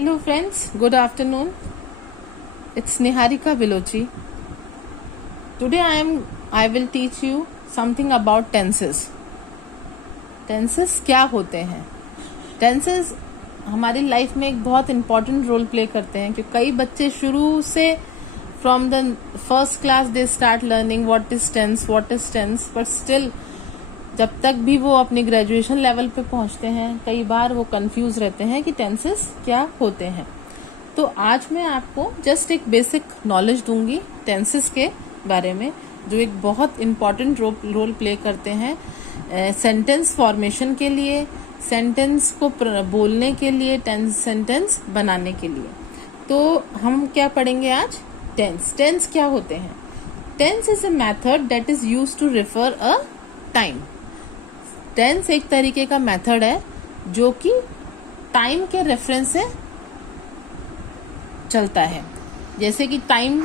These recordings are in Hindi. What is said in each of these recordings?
Hello friends, good afternoon. It's Niharika Bilochi. Today I will teach you something about tenses. Tenses क्या होते हैं? Tenses हमारी लाइफ में एक बहुत इम्पोर्टेंट रोल प्ले करते हैं क्योंकि कई बच्चे शुरू से from the first class they start learning what is tense but still जब तक भी वो अपनी ग्रेजुएशन लेवल पे पहुंचते हैं कई बार वो कंफ्यूज रहते हैं कि टेंसेस क्या होते हैं। तो आज मैं आपको जस्ट एक बेसिक नॉलेज दूंगी टेंसेस के बारे में जो एक बहुत इम्पॉर्टेंट रोल प्ले करते हैं सेंटेंस फॉर्मेशन के लिए, सेंटेंस को बोलने के लिए, सेंटेंस बनाने के लिए। तो हम क्या पढ़ेंगे आज? टेंस क्या होते हैं? Tense is a method that is used to refer a time. Tense एक तरीके का मेथड है जो कि टाइम के रेफरेंस से चलता है। जैसे कि टाइम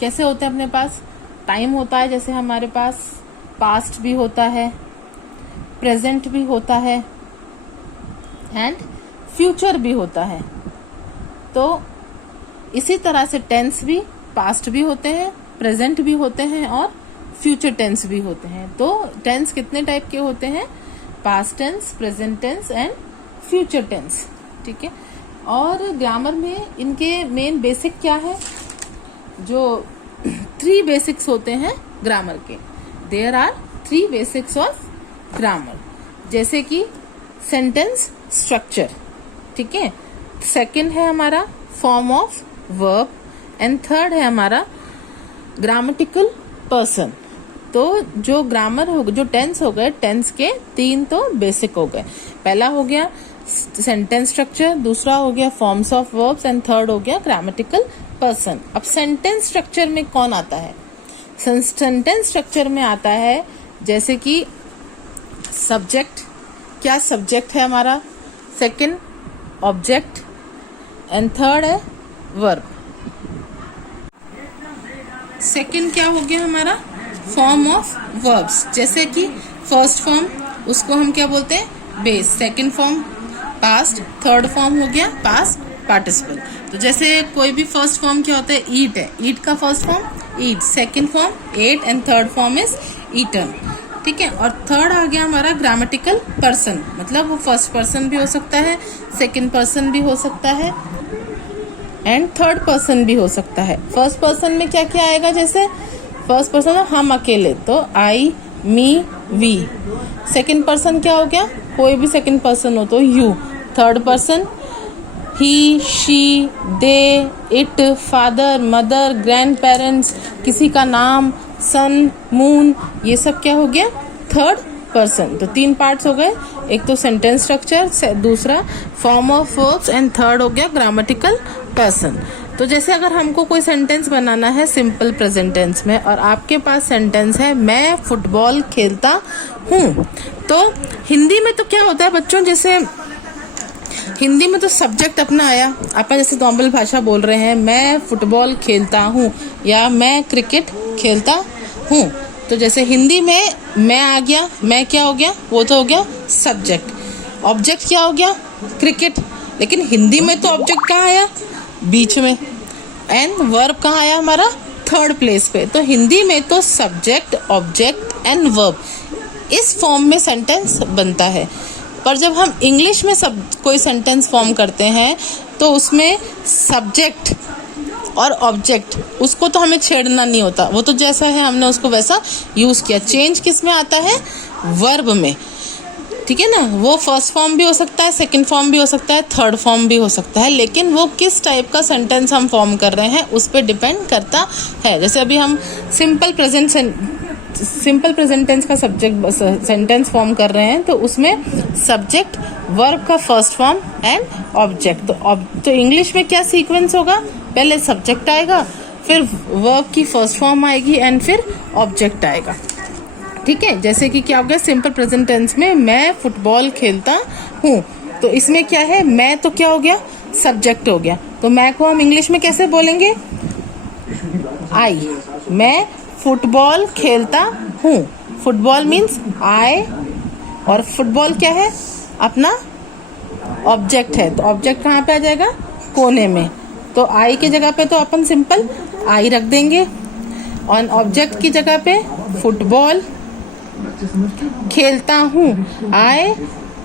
कैसे होता है अपने पास? टाइम होता है जैसे हमारे पास पास्ट भी होता है, प्रेजेंट भी होता है एंड फ्यूचर भी होता है। तो इसी तरह से टेंस भी पास्ट भी होते हैं, प्रेजेंट भी होते हैं और फ्यूचर टेंस भी होते हैं। तो टेंस कितने टाइप के होते हैं? Past tense, present tense and future tense. ठीक है। और ग्रामर में इनके मेन बेसिक क्या है? जो 3 बेसिक्स होते हैं ग्रामर के। There are 3 basics of grammar. जैसे कि सेंटेंस स्ट्रक्चर, ठीक है, सेकंड है हमारा form of verb and third है हमारा ग्रामेटिकल पर्सन। तो जो ग्रामर हो, जो टेंस हो गए, टेंस के 3 तो बेसिक हो गए। पहला हो गया सेंटेंस स्ट्रक्चर, दूसरा हो गया forms of verbs and third हो गया ग्रामेटिकल पर्सन। अब सेंटेंस स्ट्रक्चर में कौन आता है? सेंटेंस स्ट्रक्चर में आता है जैसे कि सब्जेक्ट। क्या सब्जेक्ट है हमारा? सेकंड ऑब्जेक्ट एंड थर्ड है वर्ब। सेकंड क्या हो गया हमारा? Form of verbs. जैसे कि फर्स्ट फॉर्म उसको हम क्या बोलते हैं? Base. Second form past, third form हो गया पास्ट पार्टिसिपल। तो जैसे कोई भी फर्स्ट फॉर्म क्या होता है? ईट है, ईट का first form eat, second form ate and third form is eaten. ठीक है। और थर्ड आ गया हमारा ग्रामेटिकल पर्सन, मतलब वो फर्स्ट पर्सन भी हो सकता है, सेकंड पर्सन भी हो सकता है एंड थर्ड पर्सन भी हो सकता है। फर्स्ट पर्सन में क्या क्या आएगा? जैसे फर्स्ट पर्सन हम अकेले, तो आई, मी, वी। सेकंड पर्सन क्या हो गया? कोई भी सेकंड पर्सन हो तो you. Third person he, she, they, it, father, mother, grand parents, किसी का नाम, सन, मून, ये सब क्या हो गया? Third person. तो 3 पार्ट्स हो गए। एक तो सेंटेंस स्ट्रक्चर, दूसरा form of verbs and third हो गया ग्रामेटिकल पर्सन। तो जैसे अगर हमको कोई सेंटेंस बनाना है सिंपल प्रेजेंट टेंस में और आपके पास सेंटेंस है मैं फुटबॉल खेलता हूँ, तो हिंदी में तो क्या होता है बच्चों? जैसे हिंदी में तो सब्जेक्ट अपना आया, आप जैसे नॉर्मल भाषा बोल रहे हैं मैं फुटबॉल खेलता हूँ या मैं क्रिकेट खेलता हूँ। तो जैसे हिंदी में मैं आ गया, मैं क्या हो गया? वो तो हो गया सब्जेक्ट। ऑब्जेक्ट क्या हो गया? क्रिकेट। लेकिन हिंदी में तो ऑब्जेक्ट कहाँ आया? बीच में। एंड वर्ब कहाँ आया हमारा? थर्ड प्लेस पे। तो हिंदी में तो सब्जेक्ट, ऑब्जेक्ट एंड वर्ब, इस फॉर्म में सेंटेंस बनता है। पर जब हम इंग्लिश में कोई सेंटेंस फॉर्म करते हैं तो उसमें सब्जेक्ट और ऑब्जेक्ट उसको तो हमें छेड़ना नहीं होता, वो तो जैसा है हमने उसको वैसा यूज किया। चेंज किस में आता है? वर्ब में। ठीक है ना। वो फर्स्ट फॉर्म भी हो सकता है, सेकंड फॉर्म भी हो सकता है, थर्ड फॉर्म भी हो सकता है, लेकिन वो किस टाइप का सेंटेंस हम फॉर्म कर रहे हैं उस पर डिपेंड करता है। जैसे अभी हम सिंपल प्रेजेंट टेंस का सब्जेक्ट सेंटेंस फॉर्म कर रहे हैं तो उसमें सब्जेक्ट, वर्ब का फर्स्ट फॉर्म एंड ऑब्जेक्ट। तो इंग्लिश में क्या सीक्वेंस होगा? पहले सब्जेक्ट आएगा, फिर वर्ब की फर्स्ट फॉर्म आएगी एंड फिर ऑब्जेक्ट आएगा। ठीक है। जैसे कि क्या हो गया सिंपल प्रेजेंट टेंस में मैं फुटबॉल खेलता हूँ, तो इसमें क्या है? मैं तो क्या हो गया? सब्जेक्ट हो गया। तो मैं को हम इंग्लिश में कैसे बोलेंगे? आई। मैं फुटबॉल खेलता हूँ। फुटबॉल मीन्स आई और फुटबॉल क्या है? अपना ऑब्जेक्ट है, तो ऑब्जेक्ट कहाँ पे आ जाएगा, कोने में। तो आई की जगह पे तो अपन सिंपल आई रख देंगे, और ऑब्जेक्ट की जगह पे फुटबॉल, खेलता हूँ, आई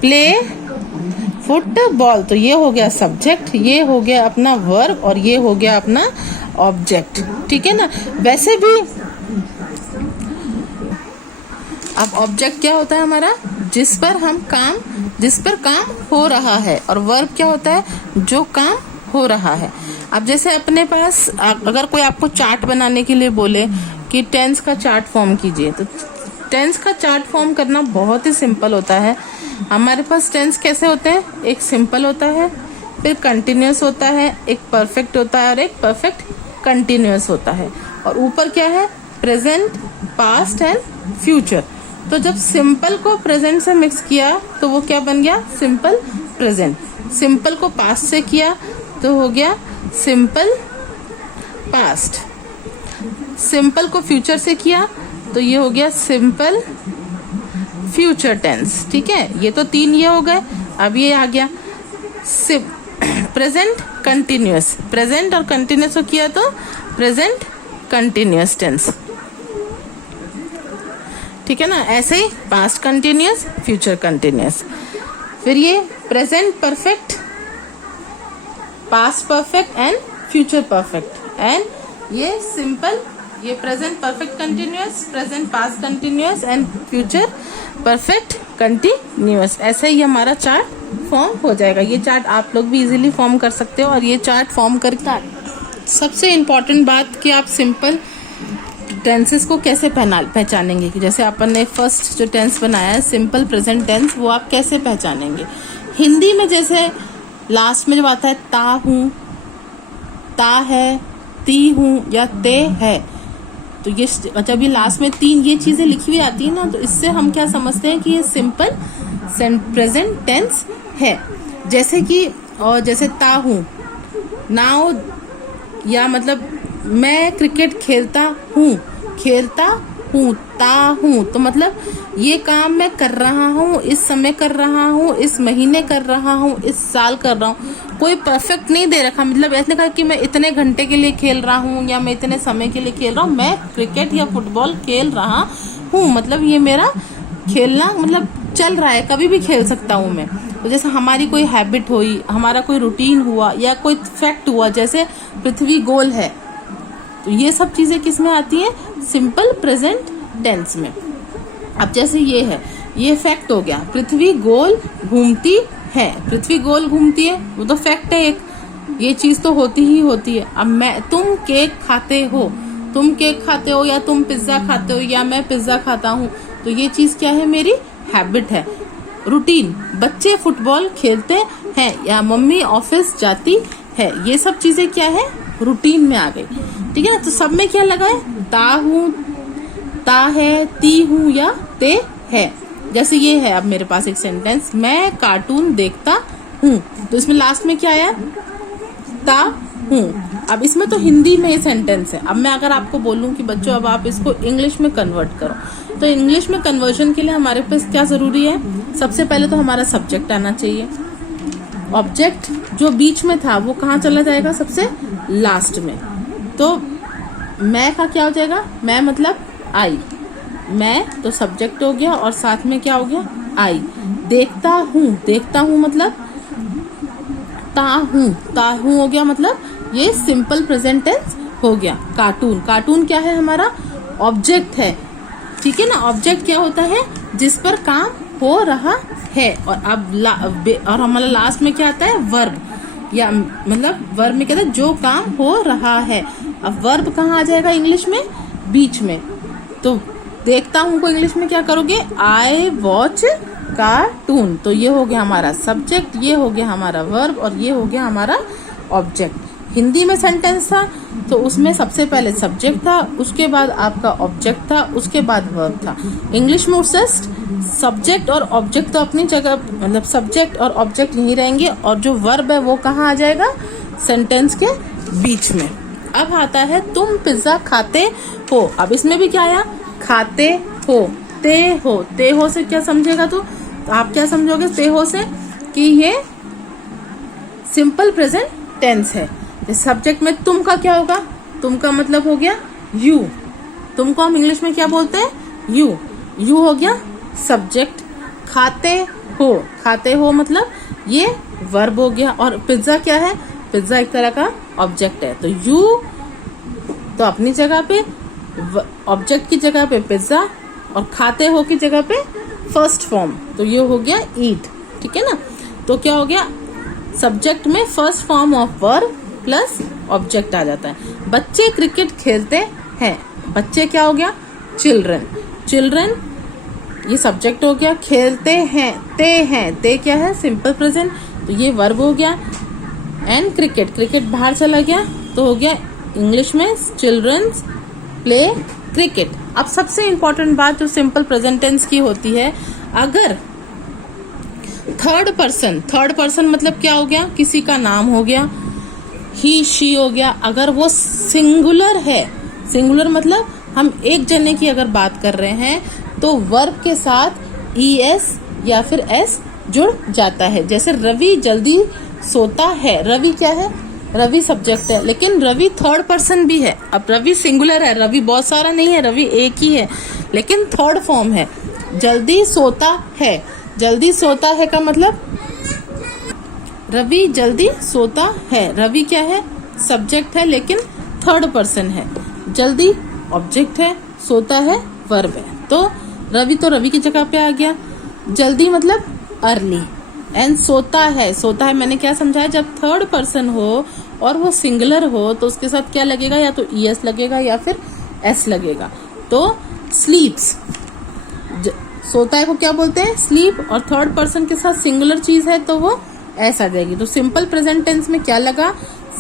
प्ले फुटबॉल। तो ये हो गया सब्जेक्ट, ये हो गया अपना वर्ब, और ये हो गया अपना ऑब्जेक्ट। ठीक है ना। वैसे भी अब ऑब्जेक्ट क्या होता है हमारा, जिस पर काम हो रहा है, और वर्ब क्या होता है, जो काम हो रहा है। अब जैसे अपने पास अगर कोई आपको चार्ट बनाने के लिए बोले कि टेंस का चार्ट फॉर्म कीजिए, तो टेंस का चार्ट फॉर्म करना बहुत ही सिंपल होता है। हमारे पास टेंस कैसे होते हैं, एक सिंपल होता है, फिर कंटिन्यूअस होता है, एक परफेक्ट होता है, और एक परफेक्ट कंटिन्यूअस होता है। और ऊपर क्या है, प्रेजेंट, पास्ट एंड फ्यूचर। तो जब सिंपल को प्रेजेंट से मिक्स किया तो वो क्या बन गया, सिंपल प्रेजेंट। सिंपल को पास्ट से किया तो हो गया सिंपल पास्ट। सिंपल को फ्यूचर से किया तो ये हो गया सिंपल फ्यूचर टेंस। ठीक है, ये तो 3 ये हो गए। अब ये आ गया प्रेजेंट कंटिन्यूअस, प्रेजेंट और कंटिन्यूअस को किया तो प्रेजेंट कंटिन्यूअस टेंस। ठीक है ना। ऐसे ही पास्ट कंटिन्यूअस, फ्यूचर कंटिन्यूअस। फिर ये present perfect, past perfect and future perfect, and ये सिंपल, ये present perfect continuous, present past continuous and future perfect continuous. ऐसे ही हमारा चार्ट फॉर्म हो जाएगा। ये चार्ट आप लोग भी इजीली फॉर्म कर सकते हो। और ये चार्ट फॉर्म करके सबसे इम्पॉर्टेंट बात कि आप सिंपल टेंसेस को कैसे पहचानेंगे, कि जैसे अपन ने फर्स्ट जो टेंस बनाया है सिंपल प्रेजेंट टेंस, वो आप कैसे पहचानेंगे। हिंदी में जैसे लास्ट में जब आता है ता हूँ, ता है, ती हूँ या ते है, तो ये जब ये लास्ट में 3 ये चीजें लिखी हुई आती है ना, तो इससे हम क्या समझते हैं कि ये सिंपल प्रेजेंट टेंस है। जैसे कि और जैसे ता हूँ, नाउ, या मतलब मैं क्रिकेट खेलता हूँ, ता हूँ, तो मतलब ये काम मैं कर रहा हूँ, इस समय कर रहा हूँ, इस महीने कर रहा हूँ, इस साल कर रहा हूँ। कोई परफेक्ट नहीं दे रखा, मतलब ऐसे कहा कि मैं इतने घंटे के लिए खेल रहा हूँ या मैं इतने समय के लिए खेल रहा हूँ, मैं क्रिकेट या फुटबॉल खेल रहा हूँ, मतलब ये मेरा खेलना मतलब चल रहा है, कभी भी खेल सकता हूँ मैं। तो जैसे हमारी कोई हैबिट हुई, हमारा कोई रूटीन हुआ, या कोई फैक्ट हुआ, जैसे पृथ्वी गोल है, तो ये सब चीजें किस में आती हैं, सिंपल प्रेजेंट टेंस में। अब जैसे ये है, ये फैक्ट हो गया, पृथ्वी गोल घूमती है, पृथ्वी गोल घूमती है, वो तो फैक्ट है एक, ये चीज तो होती ही होती है। अब तुम केक खाते हो, या तुम पिज्जा खाते हो, या मैं पिज्जा खाता हूँ, तो ये चीज क्या है, मेरी हैबिट है, रूटीन। बच्चे फुटबॉल खेलते हैं, या मम्मी ऑफिस जाती है, ये सब चीजें क्या है, रूटीन में आ गई। ठीक है ना। तो सब में क्या लगा है, ता हूँ, ता है, ती हूँ या ते है। जैसे ये है, अब मेरे पास एक सेंटेंस, मैं कार्टून देखता हूँ, तो इसमें लास्ट में क्या आया, ता हूँ। अब इसमें तो हिंदी में ये सेंटेंस है। अब मैं अगर आपको बोलूँ कि बच्चों अब आप इसको इंग्लिश में कन्वर्ट करो, तो इंग्लिश में कन्वर्जन के लिए हमारे पास क्या जरूरी है, सबसे पहले तो हमारा सब्जेक्ट आना चाहिए। ऑब्जेक्ट जो बीच में था वो कहाँ चला जाएगा, सबसे लास्ट में। तो मैं का क्या हो जाएगा, मैं मतलब आई, मैं तो सब्जेक्ट हो गया, और साथ में क्या हो गया, आई। देखता हूँ मतलब ता हूँ हो गया, मतलब ये सिंपल प्रेजेंट टेंस हो गया। कार्टून क्या है, हमारा ऑब्जेक्ट है। ठीक है ना। ऑब्जेक्ट क्या होता है, जिस पर काम हो रहा है। और अब और हमारा लास्ट में क्या आता है, वर्ब, या मतलब वर्ब में कहते हैं जो काम हो रहा है। अब वर्ब कहाँ आ जाएगा इंग्लिश में, बीच में। तो देखता हूँ को इंग्लिश में क्या करोगे, आई वॉच कार्टून। तो ये हो गया हमारा सब्जेक्ट, ये हो गया हमारा वर्ब, और ये हो गया हमारा ऑब्जेक्ट। हिंदी में सेंटेंस था तो उसमें सबसे पहले सब्जेक्ट था, उसके बाद आपका ऑब्जेक्ट था, उसके बाद वर्ब था। इंग्लिश में जस्ट सब्जेक्ट और ऑब्जेक्ट तो अपनी जगह, मतलब सब्जेक्ट और ऑब्जेक्ट यहीं रहेंगे, और जो वर्ब है वो कहाँ आ जाएगा, सेंटेंस के बीच में। अब आता है तुम पिज्जा खाते हो। अब इसमें भी क्या आया, खाते हो, ते हो से क्या समझेगा, तो आप क्या समझोगे ते हो से, कि ये सिंपल प्रेजेंट टेंस है। सब्जेक्ट में तुम का क्या होगा, तुम का मतलब हो गया यू, तुमको हम इंग्लिश में क्या बोलते हैं, यू, यू हो गया सब्जेक्ट। खाते हो मतलब ये वर्ब हो गया। और पिज्जा क्या है, पिज्जा एक तरह का ऑब्जेक्ट है। तो यू तो अपनी जगह पे, ऑब्जेक्ट की जगह पे पिज्जा, और खाते हो की जगह पे फर्स्ट फॉर्म, तो ये हो गया ईट। ठीक है ना। तो क्या हो गया, सब्जेक्ट में first form of verb plus object आ जाता है। बच्चे क्रिकेट खेलते हैं, बच्चे क्या हो गया, चिल्ड्रन, चिल्ड्रन ये सब्जेक्ट हो गया। खेलते हैं, ते क्या है, सिंपल प्रेजेंट, तो ये वर्ब हो गया। एंड क्रिकेट, क्रिकेट बाहर चला गया तो हो गया इंग्लिश में चिल्ड्रंस प्ले क्रिकेट। अब सबसे इंपॉर्टेंट बात जो सिंपल प्रेजेंट टेंस की होती है, अगर थर्ड पर्सन मतलब क्या हो गया, किसी का नाम हो गया, ही शी हो गया। अगर वो सिंगुलर है, सिंगुलर मतलब हम एक जने की अगर बात कर रहे हैं तो वर्ब के साथ ES या फिर S जुड़ जाता है। जैसे रवि जल्दी सोता है, रवि क्या है, रवि सब्जेक्ट है, लेकिन रवि थर्ड पर्सन भी है। अब रवि सिंगुलर है, रवि बहुत सारा नहीं है, रवि एक ही है, लेकिन थर्ड फॉर्म है। जल्दी सोता है, जल्दी सोता है का मतलब रवि जल्दी सोता है, रवि क्या है, सब्जेक्ट है लेकिन थर्ड पर्सन है। जल्दी ऑब्जेक्ट है, सोता है वर्ब है। तो रवि की जगह पे आ गया। जल्दी मतलब अर्ली, एंड सोता है मैंने क्या समझाया, जब थर्ड पर्सन हो और वो सिंगुलर हो तो उसके साथ क्या लगेगा, या तो ES लगेगा या फिर S लगेगा। तो स्लीप्स, सोता है को क्या बोलते हैं, स्लीप, और थर्ड पर्सन के साथ सिंगुलर चीज है तो वो S आ जाएगी। तो सिंपल प्रेजेंट टेंस में क्या लगा,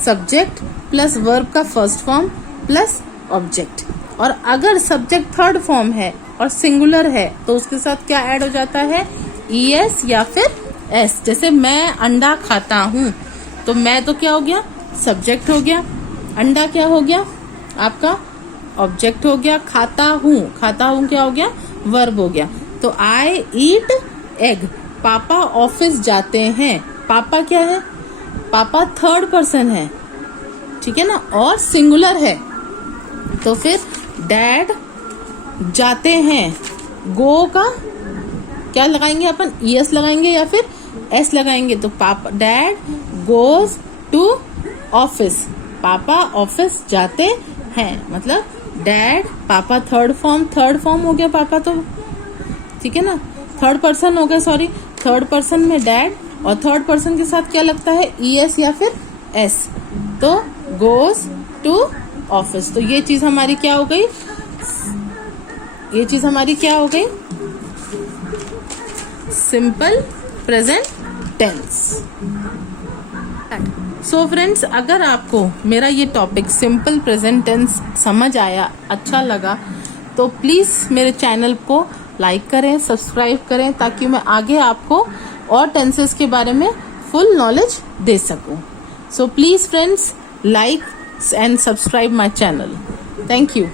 सब्जेक्ट प्लस वर्ब का फर्स्ट फॉर्म प्लस ऑब्जेक्ट। और अगर सब्जेक्ट थर्ड फॉर्म है और सिंगुलर है तो उसके साथ क्या ऐड हो जाता है, ES या फिर S। जैसे मैं अंडा खाता हूँ, तो मैं तो क्या हो गया, सब्जेक्ट हो गया, अंडा क्या हो गया आपका, ऑब्जेक्ट हो गया। खाता हूँ क्या हो गया, वर्ब हो गया। तो आई ईट एग, पापा ऑफिस जाते हैं, पापा क्या है, पापा थर्ड पर्सन है, ठीक है ना, और सिंगुलर है। तो फिर डैड जाते हैं, गो का क्या लगाएंगे अपन, ES लगाएंगे या फिर S लगाएंगे। तो पापा, डैड गोज टू ऑफिस, पापा ऑफिस जाते हैं, मतलब डैड, पापा थर्ड फॉर्म हो गया पापा, तो ठीक है ना, थर्ड पर्सन हो गया, सॉरी थर्ड पर्सन में डैड, और थर्ड पर्सन के साथ क्या लगता है, ES या फिर S, तो गोज टू ऑफिस। तो ये चीज हमारी क्या हो गई, simple present tense. So friends, अगर आपको मेरा ये टॉपिक सिंपल प्रेजेंट टेंस समझ आया, अच्छा लगा, तो प्लीज़ मेरे चैनल को लाइक करें, सब्सक्राइब करें, ताकि मैं आगे आपको और टेंसेस के बारे में फुल नॉलेज दे सकूं। So please friends, like and subscribe my channel. Thank you.